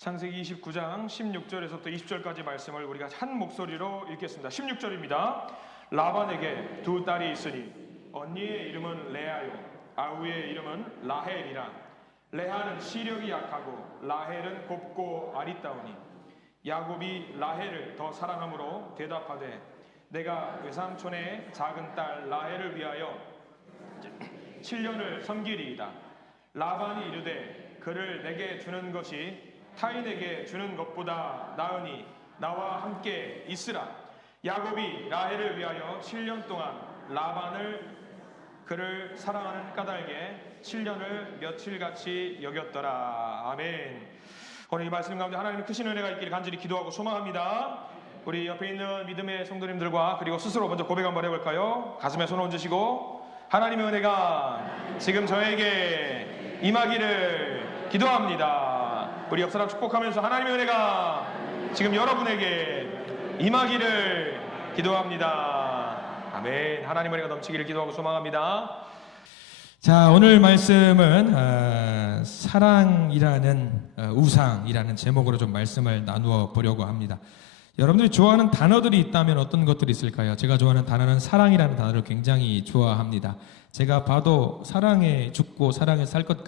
창세기 29장 16절에서부터 20절까지 말씀을 우리가 한 목소리로 읽겠습니다. 16절입니다. 라반에게 두 딸이 있으니 언니의 이름은 레아요 아우의 이름은 라헬이라. 레아는 시력이 약하고 라헬은 곱고 아리따우니 야곱이 라헬을 더 사랑함으로 대답하되 내가 외삼촌의 작은 딸 라헬을 위하여 7년을 섬기리이다. 라반이 이르되 그를 내게 주는 것이 타인에게 주는 것보다 나으니 나와 함께 있으라. 야곱이 라헬을 위하여 7년 동안 라반을 그를 사랑하는 까닭에 7년을 며칠같이 여겼더라. 아멘. 오늘 이 말씀 가운데 하나님의 크신 은혜가 있기를 간절히 기도하고 소망합니다. 우리 옆에 있는 믿음의 성도님들과 그리고 스스로 먼저 고백 한번 해볼까요? 가슴에 손을 얹으시고 하나님의 은혜가 지금 저에게 임하기를 기도합니다. 우리 옆 사람 축복하면서 하나님의 은혜가 지금 여러분에게 임하기를 기도합니다. 아멘. 하나님의 은혜가 넘치기를 기도하고 소망합니다. 자, 오늘 말씀은 사랑이라는 우상이라는 제목으로 좀 말씀을 나누어 보려고 합니다. 여러분들이 좋아하는 단어들이 있다면 어떤 것들이 있을까요? 제가 좋아하는 단어는 사랑이라는 단어를 굉장히 좋아합니다. 제가 봐도 사랑에 죽고 사랑에 살 것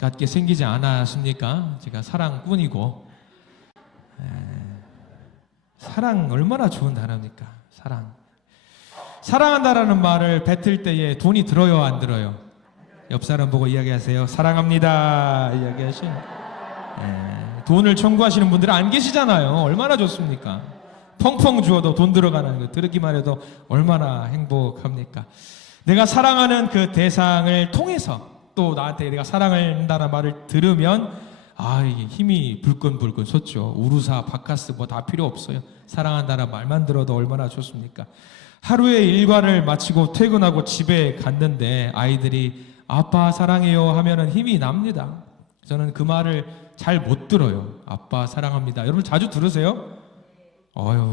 같게 생기지 않았습니까? 제가 사랑꾼이고. 사랑 얼마나 좋은 단어입니까? 사랑한다라는 말을 뱉을 때에 돈이 들어요, 안 들어요? 옆 사람 보고 이야기하세요. 사랑합니다 이야기하시죠. 돈을 청구하시는 분들은 안 계시잖아요. 얼마나 좋습니까? 펑펑 주어도 돈 들어가는 거 들었기만 해도 얼마나 행복합니까? 내가 사랑하는 그 대상을 통해서 또 나한테 내가 사랑한다는 말을 들으면 이게 힘이 불끈불끈 솟죠. 우루사, 바카스 뭐 다 필요 없어요. 사랑한다는 말만 들어도 얼마나 좋습니까? 하루의 일과를 마치고 퇴근하고 집에 갔는데 아이들이 아빠 사랑해요 하면은 힘이 납니다. 저는 그 말을 잘 못 들어요. 아빠 사랑합니다. 여러분 자주 들으세요?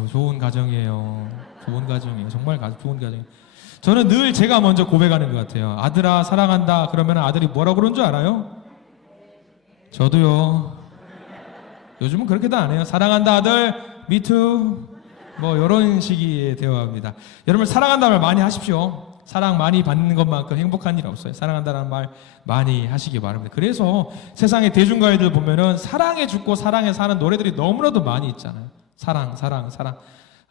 좋은 가정이에요. 좋은 가정이에요. 정말 좋은 가정이에요. 저는 늘 제가 먼저 고백하는 것 같아요. 아들아 사랑한다 그러면 아들이 뭐라고 그런 줄 알아요? 저도요. 요즘은 그렇게도 안 해요. 사랑한다 아들, me too. 뭐 이런 식의 대화입니다. 여러분 사랑한다는 말 많이 하십시오. 사랑 많이 받는 것만큼 행복한 일 없어요. 사랑한다는 말 많이 하시기 바랍니다. 그래서 세상의 대중가요들 보면은 사랑에 죽고 사랑에 사는 노래들이 너무나도 많이 있잖아요. 사랑.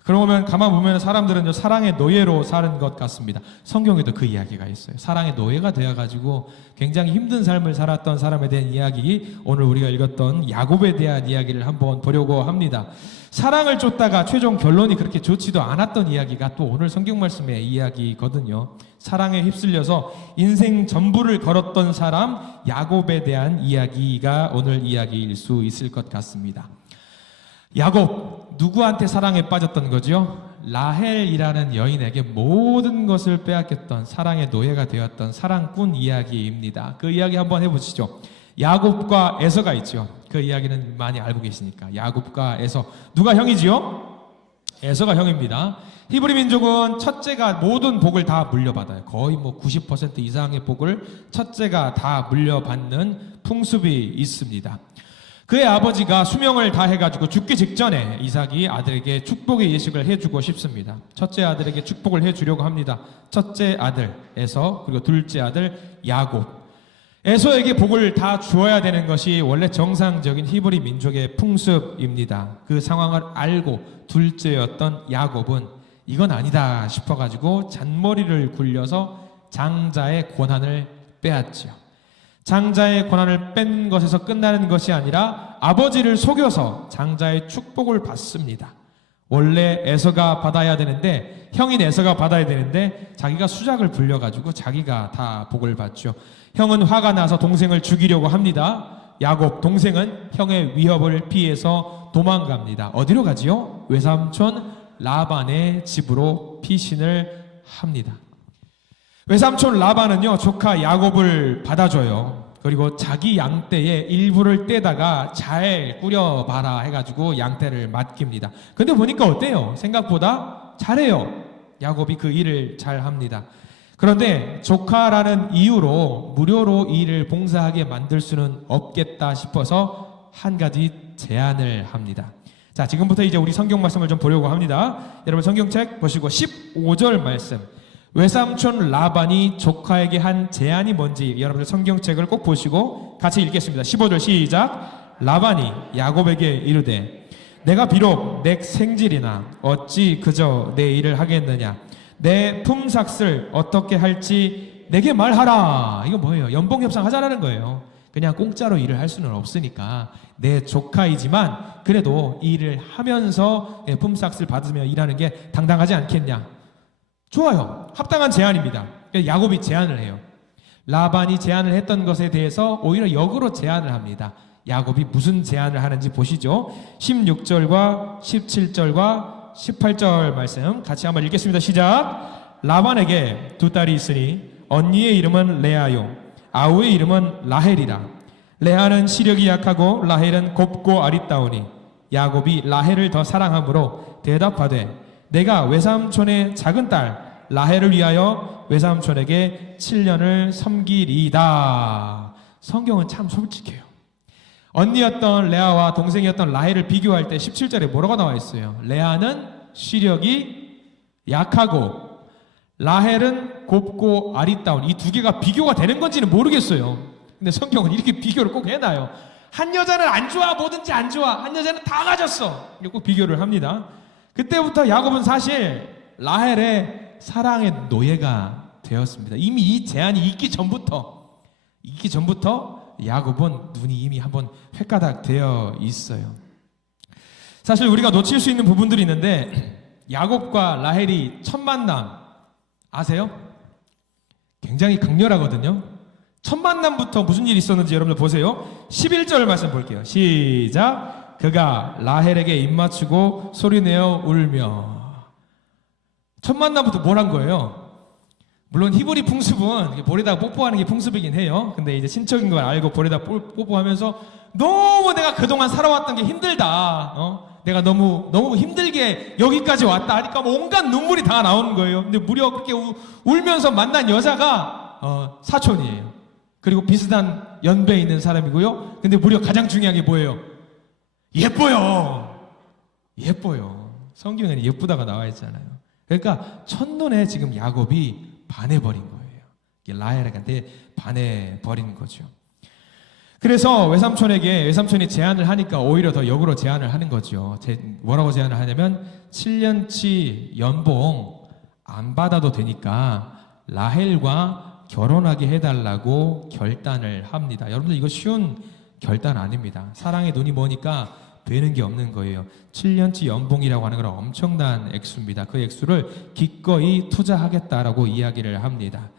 그러면 가만 보면 사람들은 사랑의 노예로 사는 것 같습니다. 성경에도 그 이야기가 있어요. 사랑의 노예가 되어가지고 굉장히 힘든 삶을 살았던 사람에 대한 이야기, 오늘 우리가 읽었던 야곱에 대한 이야기를 한번 보려고 합니다. 사랑을 쫓다가 최종 결론이 그렇게 좋지도 않았던 이야기가 또 오늘 성경 말씀의 이야기거든요. 사랑에 휩쓸려서 인생 전부를 걸었던 사람 야곱에 대한 이야기가 오늘 이야기일 수 있을 것 같습니다. 야곱, 누구한테 사랑에 빠졌던 거죠? 라헬이라는 여인에게 모든 것을 빼앗겼던 사랑의 노예가 되었던 사랑꾼 이야기입니다. 그 이야기 한번 해보시죠. 야곱과 에서가 있죠. 그 이야기는 많이 알고 계시니까. 야곱과 에서. 누가 형이지요? 에서가 형입니다. 히브리 민족은 첫째가 모든 복을 다 물려받아요. 거의 90% 이상의 복을 첫째가 다 물려받는 풍습이 있습니다. 그의 아버지가 수명을 다해가지고 죽기 직전에 이삭이 아들에게 축복의 예식을 해주고 싶습니다. 첫째 아들에게 축복을 해주려고 합니다. 첫째 아들 에서, 그리고 둘째 아들 야곱. 에서에게 복을 다 주어야 되는 것이 원래 정상적인 히브리 민족의 풍습입니다. 그 상황을 알고 둘째였던 야곱은 이건 아니다 싶어가지고 잔머리를 굴려서 장자의 권한을 빼앗지요. 장자의 권한을 뺀 것에서 끝나는 것이 아니라 아버지를 속여서 장자의 축복을 받습니다. 원래 에서가 받아야 되는데, 형인 에서가 받아야 되는데 자기가 수작을 부려가지고 자기가 다 복을 받죠. 형은 화가 나서 동생을 죽이려고 합니다. 야곱 동생은 형의 위협을 피해서 도망갑니다. 어디로 가지요? 외삼촌 라반의 집으로 피신을 합니다. 외삼촌 라반은요, 조카 야곱을 받아줘요. 그리고 자기 양떼의 일부를 떼다가 잘 꾸려봐라 해가지고 양떼를 맡깁니다. 근데 보니까 어때요? 생각보다 잘해요. 야곱이 그 일을 잘 합니다. 그런데 조카라는 이유로 무료로 이 일을 봉사하게 만들 수는 없겠다 싶어서 한 가지 제안을 합니다. 자, 지금부터 이제 우리 성경 말씀을 좀 보려고 합니다. 여러분 성경책 보시고 15절 말씀. 외삼촌 라반이 조카에게 한 제안이 뭔지 여러분들 성경책을 꼭 보시고 같이 읽겠습니다. 15절 시작. 라반이 야곱에게 이르되 내가 비록 내 생질이나 어찌 그저 내 일을 하겠느냐. 내 품삯을 어떻게 할지 내게 말하라. 이거 뭐예요? 연봉 협상하자라는 거예요. 그냥 공짜로 일을 할 수는 없으니까 내 조카이지만 그래도 일을 하면서 품삯을 받으며 일하는 게 당당하지 않겠냐. 좋아요. 합당한 제안입니다. 야곱이 제안을 해요. 라반이 제안을 했던 것에 대해서 오히려 역으로 제안을 합니다. 야곱이 무슨 제안을 하는지 보시죠. 16절과 17절과 18절 말씀 같이 한번 읽겠습니다. 시작. 라반에게 두 딸이 있으니 언니의 이름은 레아요 아우의 이름은 라헬이라. 레아는 시력이 약하고 라헬은 곱고 아리따우니 야곱이 라헬을 더 사랑하므로 대답하되 내가 외삼촌의 작은 딸 라헬을 위하여 외삼촌에게 7년을 섬기리이다. 성경은 참 솔직해요. 언니였던 레아와 동생이었던 라헬을 비교할 때 17절에 뭐라고 나와 있어요? 레아는 시력이 약하고 라헬은 곱고 아리따운. 이 두 개가 비교가 되는 건지는 모르겠어요. 근데 성경은 이렇게 비교를 꼭 해놔요. 한 여자는 안 좋아, 뭐든지 안 좋아. 한 여자는 다 가졌어. 이렇게 꼭 비교를 합니다. 그때부터 야곱은 사실 라헬의 사랑의 노예가 되었습니다. 이미 이 제안이 있기 전부터 야곱은 눈이 이미 한번 횟가닥 되어 있어요. 사실 우리가 놓칠 수 있는 부분들이 있는데 야곱과 라헬이 첫 만남 아세요? 굉장히 강렬하거든요. 첫 만남부터 무슨 일이 있었는지 여러분들 보세요. 11절 말씀 볼게요. 시작. 그가 라헬에게 입맞추고 소리내어 울며. 첫 만남부터 뭘 한 거예요? 물론 히브리 풍습은 볼에다가 뽀뽀하는 게 풍습이긴 해요. 근데 이제 친척인 걸 알고 볼에다 뽀뽀하면서 너무 내가 그동안 살아왔던 게 힘들다. 내가 너무 힘들게 여기까지 왔다 하니까 온갖 눈물이 다 나오는 거예요. 근데 무려 그렇게 울면서 만난 여자가 사촌이에요. 그리고 비슷한 연배에 있는 사람이고요. 근데 무려 가장 중요한 게 뭐예요? 예뻐요. 성경에는 예쁘다가 나와 있잖아요. 그러니까 첫눈에 지금 야곱이 반해버린 거예요. 라헬한테 반해버린 거죠. 그래서 외삼촌이 제안을 하니까 오히려 더 역으로 제안을 하는 거죠. 뭐라고 제안을 하냐면 7년치 연봉 안 받아도 되니까 라헬과 결혼하게 해달라고 결단을 합니다. 여러분들 이거 쉬운 결단 아닙니다. 사랑의 눈이 머니까 되는 게 없는 거예요. 7년치 연봉이라고 하는 건 엄청난 액수입니다. 그 액수를 기꺼이 투자하겠다라고 이야기를 합니다.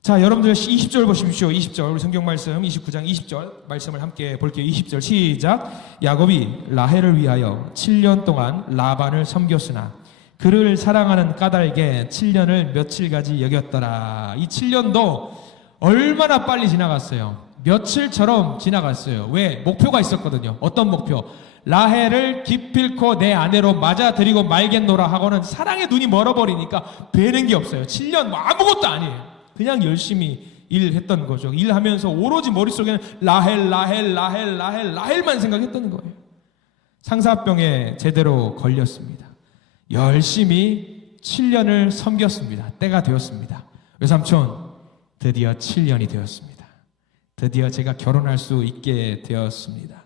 자, 여러분들 20절 보십시오. 20절 우리 성경 말씀 29장 20절 말씀을 함께 볼게요. 20절 시작. 야곱이 라헬을 위하여 7년 동안 라반을 섬겼으나 그를 사랑하는 까닭에 7년을 며칠까지 여겼더라. 이 7년도 얼마나 빨리 지나갔어요. 며칠처럼 지나갔어요. 왜? 목표가 있었거든요. 어떤 목표? 라헬을 기필코 내 아내로 맞아들이고 말겠노라 하고는 사랑의 눈이 멀어버리니까 되는 게 없어요. 7년 뭐 아무것도 아니에요. 그냥 열심히 일했던 거죠. 일하면서 오로지 머릿속에는 라헬만 생각했던 거예요. 상사병에 제대로 걸렸습니다. 열심히 7년을 섬겼습니다. 때가 되었습니다. 외삼촌, 드디어 7년이 되었습니다. 드디어 제가 결혼할 수 있게 되었습니다.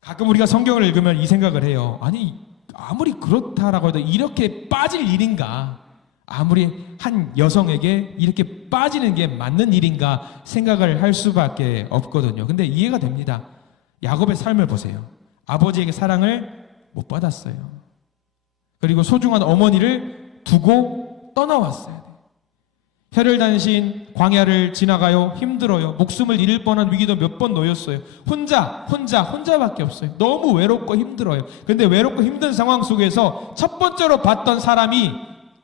가끔 우리가 성경을 읽으면 이 생각을 해요. 아니, 아무리 그렇다라고 해도 이렇게 빠질 일인가? 아무리 한 여성에게 이렇게 빠지는 게 맞는 일인가 생각을 할 수밖에 없거든요. 근데 이해가 됩니다. 야곱의 삶을 보세요. 아버지에게 사랑을 못 받았어요. 그리고 소중한 어머니를 두고 떠나왔어요. 혈혈단신 광야를 지나가요. 힘들어요. 목숨을 잃을 뻔한 위기도 몇 번 놓였어요. 혼자밖에 없어요. 너무 외롭고 힘들어요. 근데 외롭고 힘든 상황 속에서 첫 번째로 봤던 사람이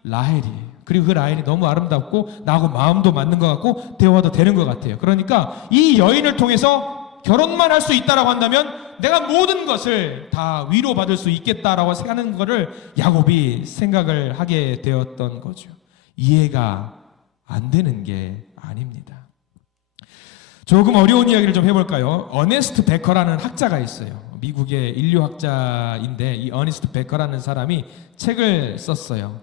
라헬이에요. 그리고 그 라헬이 너무 아름답고 나하고 마음도 맞는 것 같고 대화도 되는 것 같아요. 그러니까 이 여인을 통해서 결혼만 할 수 있다라고 한다면 내가 모든 것을 다 위로받을 수 있겠다라고 하는 거를 야곱이 생각을 하게 되었던 거죠. 이해가 안 되는 게 아닙니다. 조금 어려운 이야기를 좀 해볼까요? 어네스트 베커라는 학자가 있어요. 미국의 인류학자인데 이 어네스트 베커라는 사람이 책을 썼어요.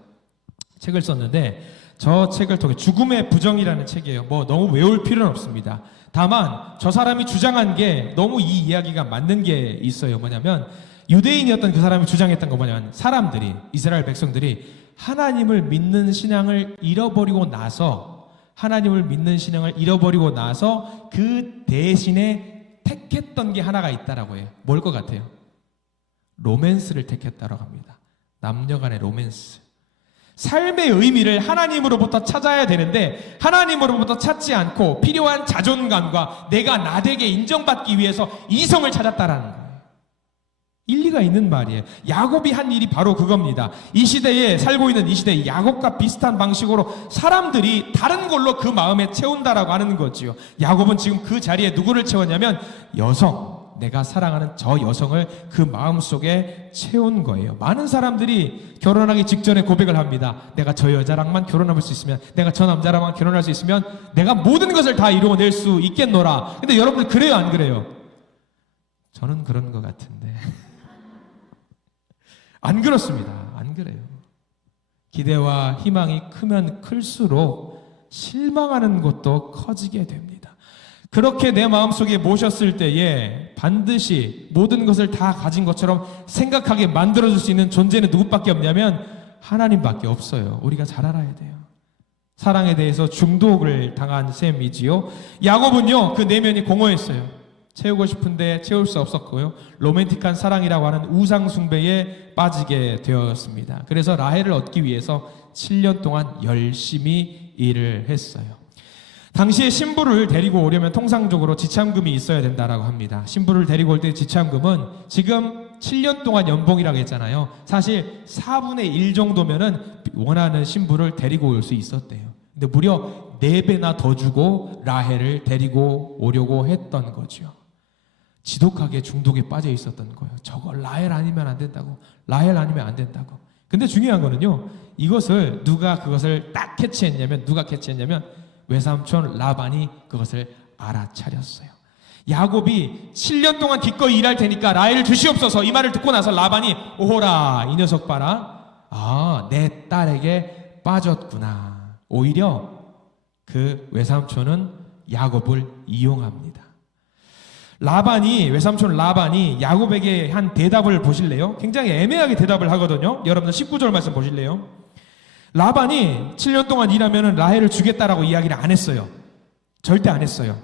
책을 썼는데 저 책을 통해 죽음의 부정이라는 책이에요. 뭐 너무 외울 필요는 없습니다. 다만 저 사람이 주장한 게 너무 이 이야기가 맞는 게 있어요. 뭐냐면 유대인이었던 그 사람이 주장했던 거 뭐냐면 사람들이 이스라엘 백성들이 하나님을 믿는 신앙을 잃어버리고 나서 그 대신에 택했던 게 하나가 있다라고 해요. 뭘 것 같아요? 로맨스를 택했다라고 합니다. 남녀간의 로맨스. 삶의 의미를 하나님으로부터 찾아야 되는데 하나님으로부터 찾지 않고 필요한 자존감과 내가 나되게 인정받기 위해서 이성을 찾았다라는 거예요. 일리가 있는 말이에요. 야곱이 한 일이 바로 그겁니다. 이 시대에 살고 있는 이 시대에 야곱과 비슷한 방식으로 사람들이 다른 걸로 그 마음에 채운다라고 하는 거지요. 야곱은 지금 그 자리에 누구를 채웠냐면 여성, 내가 사랑하는 저 여성을 그 마음속에 채운 거예요. 많은 사람들이 결혼하기 직전에 고백을 합니다. 내가 저 여자랑만 결혼할 수 있으면, 내가 저 남자랑만 결혼할 수 있으면 내가 모든 것을 다 이루어낼 수 있겠노라. 근데 여러분들 그래요, 안 그래요? 저는 그런 것 같은데 안 그렇습니다. 안 그래요. 기대와 희망이 크면 클수록 실망하는 것도 커지게 됩니다. 그렇게 내 마음속에 모셨을 때에 반드시 모든 것을 다 가진 것처럼 생각하게 만들어줄 수 있는 존재는 누구밖에 없냐면 하나님밖에 없어요. 우리가 잘 알아야 돼요. 사랑에 대해서 중독을 당한 셈이지요. 야곱은요, 그 내면이 공허했어요. 채우고 싶은데 채울 수 없었고요. 로맨틱한 사랑이라고 하는 우상 숭배에 빠지게 되었습니다. 그래서 라헬을 얻기 위해서 7년 동안 열심히 일을 했어요. 당시에 신부를 데리고 오려면 통상적으로 지참금이 있어야 된다라고 합니다. 신부를 데리고 올 때 지참금은 지금 7년 동안 연봉이라고 했잖아요. 사실 4분의 1 정도면은 원하는 신부를 데리고 올 수 있었대요. 근데 무려 4배나 더 주고 라헬을 데리고 오려고 했던 거죠. 지독하게 중독에 빠져 있었던 거예요. 저거 라헬 아니면 안 된다고. 라헬 아니면 안 된다고. 근데 중요한 거는요. 이것을 누가 그것을 딱 캐치했냐면 누가 캐치했냐면 외삼촌 라반이 그것을 알아차렸어요. 야곱이 7년 동안 기꺼이 일할 테니까 라헬을 주시옵소서 이 말을 듣고 나서 라반이 오호라 이 녀석 봐라. 아, 내 딸에게 빠졌구나. 오히려 그 외삼촌은 야곱을 이용합니다. 외삼촌 라반이 야곱에게 한 대답을 보실래요? 굉장히 애매하게 대답을 하거든요. 여러분들 19절 말씀 보실래요? 라반이 7년 동안 일하면 라헬을 주겠다라고 이야기를 안 했어요. 절대 안 했어요.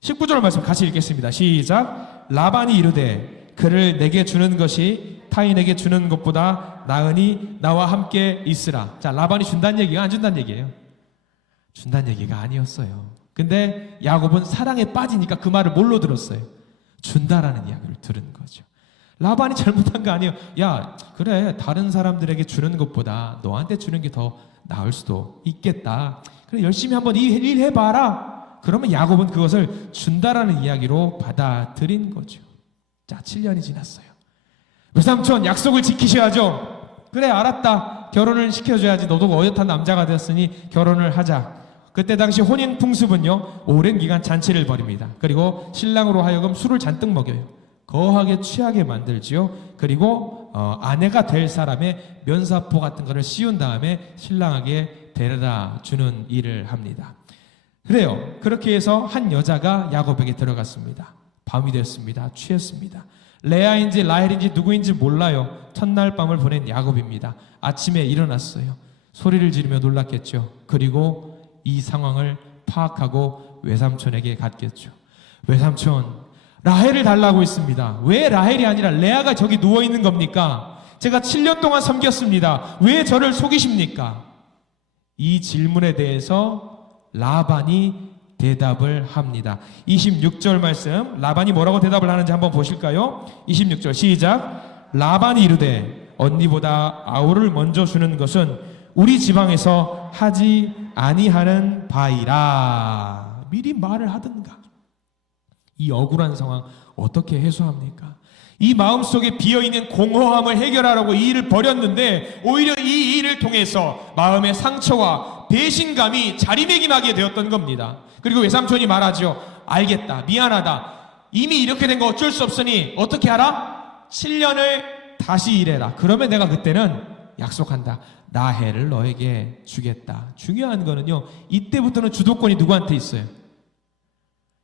19절 말씀 같이 읽겠습니다. 시작. 라반이 이르되 그를 내게 주는 것이 타인에게 주는 것보다 나으니 나와 함께 있으라. 자, 라반이 준다는 얘기가 안 준다는 얘기예요. 준다는 얘기가 아니었어요. 근데 야곱은 사랑에 빠지니까 그 말을 뭘로 들었어요? 준다라는 이야기를 들은 거죠. 라반이 잘못한 거 아니에요. 야, 그래, 다른 사람들에게 주는 것보다 너한테 주는 게 더 나을 수도 있겠다. 그래, 열심히 한번 일 해봐라. 그러면 야곱은 그것을 준다라는 이야기로 받아들인 거죠. 자, 7년이 지났어요. 외삼촌, 약속을 지키셔야죠. 그래, 알았다. 결혼을 시켜줘야지. 너도 어엿한 남자가 되었으니 결혼을 하자. 그때 당시 혼인 풍습은요, 오랜 기간 잔치를 벌입니다. 그리고 신랑으로 하여금 술을 잔뜩 먹여요. 거하게 취하게 만들지요. 그리고 아내가 될 사람의 면사포 같은 거를 씌운 다음에 신랑에게 데려다 주는 일을 합니다. 그래요. 그렇게 해서 한 여자가 야곱에게 들어갔습니다. 밤이 됐습니다. 취했습니다. 레아인지 라헬인지 누구인지 몰라요. 첫날 밤을 보낸 야곱입니다. 아침에 일어났어요. 소리를 지르며 놀랐겠죠. 그리고 이 상황을 파악하고 외삼촌에게 갔겠죠. 외삼촌, 라헬을 달라고 했습니다. 왜 라헬이 아니라 레아가 저기 누워있는 겁니까? 제가 7년 동안 섬겼습니다. 왜 저를 속이십니까? 이 질문에 대해서 라반이 대답을 합니다. 26절 말씀, 라반이 뭐라고 대답을 하는지 한번 보실까요? 26절 시작. 라반이 이르되 언니보다 아우를 먼저 주는 것은 우리 지방에서 하지 아니하는 바이라. 미리 말을 하든가. 이 억울한 상황 어떻게 해소합니까? 이 마음속에 비어있는 공허함을 해결하라고 이 일을 벌였는데 오히려 이 일을 통해서 마음의 상처와 배신감이 자리매김하게 되었던 겁니다. 그리고 외삼촌이 말하죠. 알겠다. 미안하다. 이미 이렇게 된 거 어쩔 수 없으니 어떻게 하라? 7년을 다시 일해라. 그러면 내가 그때는 약속한다. 라헬을 너에게 주겠다. 중요한 거는요, 이때부터는 주도권이 누구한테 있어요?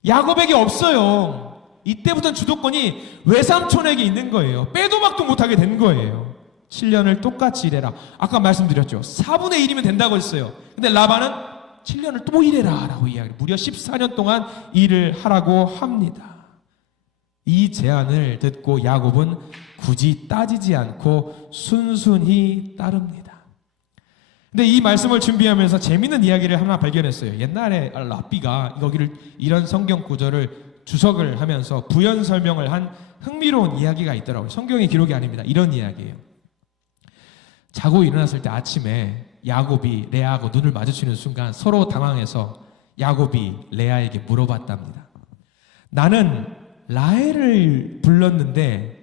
야곱에게 없어요. 이때부터는 주도권이 외삼촌에게 있는 거예요. 빼도 박도 못하게 된 거예요. 7년을 똑같이 일해라. 아까 말씀드렸죠. 4분의 1이면 된다고 했어요. 근데 라반은 7년을 또 일해라 라고 이야기해요. 무려 14년 동안 일을 하라고 합니다. 이 제안을 듣고 야곱은 굳이 따지지 않고 순순히 따릅니다. 근데 이 말씀을 준비하면서 재미있는 이야기를 하나 발견했어요. 옛날에 랍비가 여기를 이런 성경 구절을 주석을 하면서 부연 설명을 한 흥미로운 이야기가 있더라고요. 성경의 기록이 아닙니다. 이런 이야기예요. 자고 일어났을 때 아침에 야곱이 레아하고 눈을 마주치는 순간 서로 당황해서 야곱이 레아에게 물어봤답니다. 나는 라헬을 불렀는데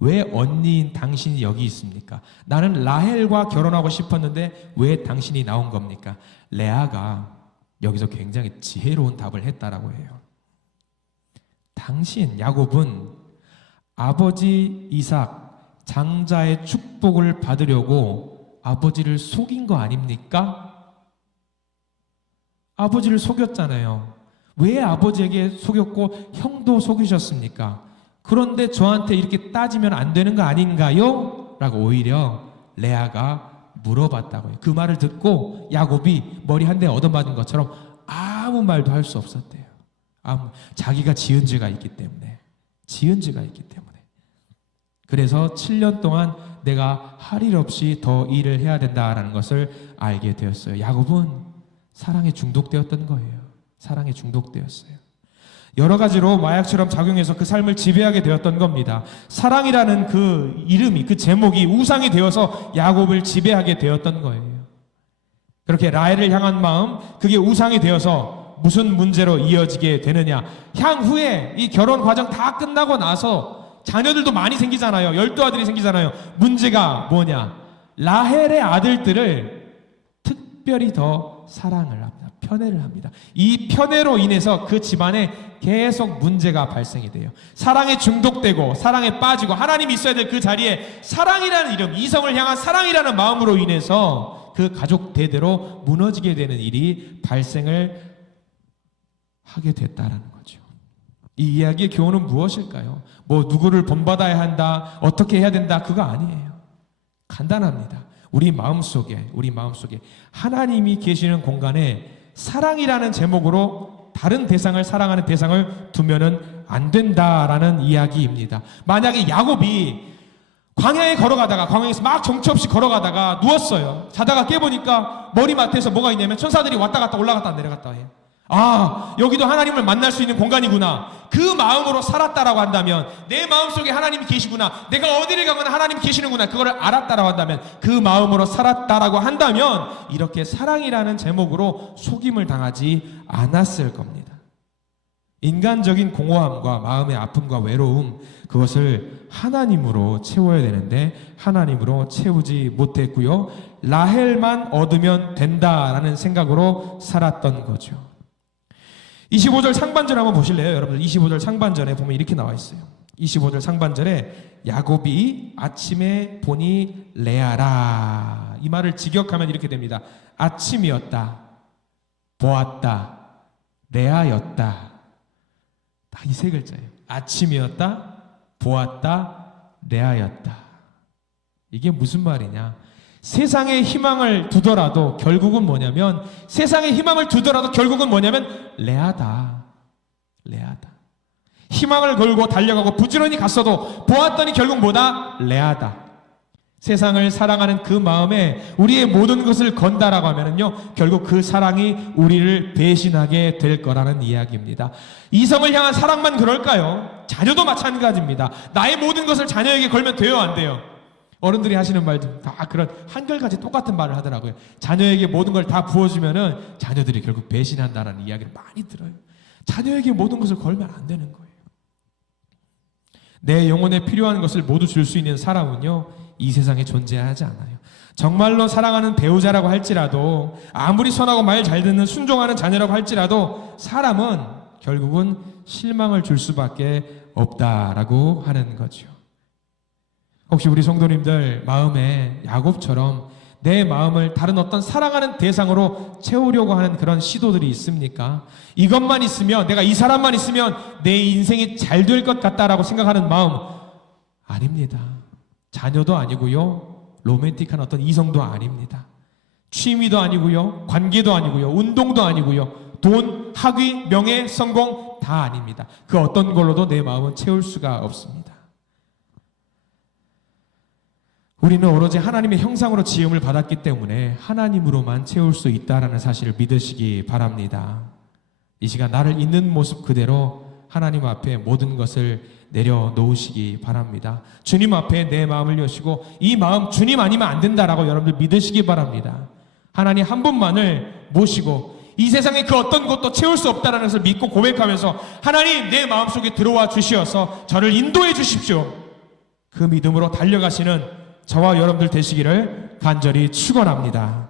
왜 언니인 당신이 여기 있습니까? 나는 라헬과 결혼하고 싶었는데 왜 당신이 나온 겁니까? 레아가 여기서 굉장히 지혜로운 답을 했다라고 해요. 당신 야곱은 아버지 이삭 장자의 축복을 받으려고 아버지를 속인 거 아닙니까? 아버지를 속였잖아요. 왜 아버지에게 속였고 형도 속이셨습니까? 그런데 저한테 이렇게 따지면 안 되는 거 아닌가요? 라고 오히려 레아가 물어봤다고요. 그 말을 듣고 야곱이 머리 한 대 얻어맞은 것처럼 아무 말도 할 수 없었대요. 자기가 지은 죄가 있기 때문에. 그래서 7년 동안 내가 할 일 없이 더 일을 해야 된다라는 것을 알게 되었어요. 야곱은 사랑에 중독되었던 거예요. 사랑에 중독되었어요. 여러 가지로 마약처럼 작용해서 그 삶을 지배하게 되었던 겁니다. 사랑이라는 그 이름이, 그 제목이 우상이 되어서 야곱을 지배하게 되었던 거예요. 그렇게 라헬을 향한 마음, 그게 우상이 되어서 무슨 문제로 이어지게 되느냐. 향후에 이 결혼 과정 다 끝나고 나서 자녀들도 많이 생기잖아요. 12아들이 생기잖아요. 문제가 뭐냐. 라헬의 아들들을 특별히 더 사랑을 합니다. 편애를 합니다. 이 편애로 인해서 그 집안에 계속 문제가 발생이 돼요. 사랑에 중독되고 사랑에 빠지고 하나님이 있어야 될 그 자리에 사랑이라는 이름, 이성을 향한 사랑이라는 마음으로 인해서 그 가족 대대로 무너지게 되는 일이 발생을 하게 됐다라는 거죠. 이 이야기의 교훈은 무엇일까요? 뭐 누구를 본받아야 한다, 어떻게 해야 된다, 그거 아니에요. 간단합니다. 우리 마음속에 하나님이 계시는 공간에 사랑이라는 제목으로 다른 대상을 사랑하는 대상을 두면은 안 된다라는 이야기입니다. 만약에 야곱이 광야에 걸어가다가 광야에서 막 정처 없이 걸어가다가 누웠어요. 자다가 깨보니까 머리맡에서 뭐가 있냐면 천사들이 왔다 갔다 올라갔다 내려갔다 해요. 아, 여기도 하나님을 만날 수 있는 공간이구나. 그 마음으로 살았다라고 한다면, 내 마음속에 하나님이 계시구나, 내가 어디를 가거나 하나님이 계시는구나, 그거를 알았다라고 한다면, 그 마음으로 살았다라고 한다면 이렇게 사랑이라는 제목으로 속임을 당하지 않았을 겁니다. 인간적인 공허함과 마음의 아픔과 외로움, 그것을 하나님으로 채워야 되는데 하나님으로 채우지 못했고요. 라헬만 얻으면 된다라는 생각으로 살았던 거죠. 25절 상반절 한번 보실래요? 여러분들 25절 상반절에 보면 이렇게 나와 있어요. 25절 상반절에 야곱이 아침에 보니 레아라, 이 말을 직역하면 이렇게 됩니다. 아침이었다, 보았다, 레아였다. 딱 이 세 글자예요. 아침이었다, 보았다, 레아였다. 이게 무슨 말이냐? 세상에 희망을 두더라도 결국은 뭐냐면, 세상에 희망을 두더라도 결국은 뭐냐면 레아다. 희망을 걸고 달려가고 부지런히 갔어도 보았더니 결국 뭐다? 레아다. 세상을 사랑하는 그 마음에 우리의 모든 것을 건다라고 하면은요, 결국 그 사랑이 우리를 배신하게 될 거라는 이야기입니다. 이성을 향한 사랑만 그럴까요? 자녀도 마찬가지입니다. 나의 모든 것을 자녀에게 걸면 돼요, 안 돼요? 어른들이 하시는 말도 다 그런 한결같이 똑같은 말을 하더라고요. 자녀에게 모든 걸 다 부어주면은 자녀들이 결국 배신한다는 이야기를 많이 들어요. 자녀에게 모든 것을 걸면 안 되는 거예요. 내 영혼에 필요한 것을 모두 줄 수 있는 사람은요, 이 세상에 존재하지 않아요. 정말로 사랑하는 배우자라고 할지라도, 아무리 선하고 말 잘 듣는 순종하는 자녀라고 할지라도, 사람은 결국은 실망을 줄 수밖에 없다라고 하는 거죠. 혹시 우리 성도님들 마음에 야곱처럼 내 마음을 다른 어떤 사랑하는 대상으로 채우려고 하는 그런 시도들이 있습니까? 이것만 있으면, 내가 이 사람만 있으면 내 인생이 잘 될 것 같다라고 생각하는 마음 아닙니다. 자녀도 아니고요, 로맨틱한 어떤 이성도 아닙니다. 취미도 아니고요, 관계도 아니고요, 운동도 아니고요, 돈, 학위, 명예, 성공 다 아닙니다. 그 어떤 걸로도 내 마음은 채울 수가 없습니다. 우리는 오로지 하나님의 형상으로 지음을 받았기 때문에 하나님으로만 채울 수 있다라는 사실을 믿으시기 바랍니다. 이 시간 나를 있는 모습 그대로 하나님 앞에 모든 것을 내려놓으시기 바랍니다. 주님 앞에 내 마음을 여시고 이 마음 주님 아니면 안 된다라고 여러분들 믿으시기 바랍니다. 하나님 한 분만을 모시고 이 세상에 그 어떤 것도 채울 수 없다는 것을 믿고 고백하면서 하나님 내 마음속에 들어와 주시어서 저를 인도해 주십시오. 그 믿음으로 달려가시는 저와 여러분들 되시기를 간절히 축원합니다.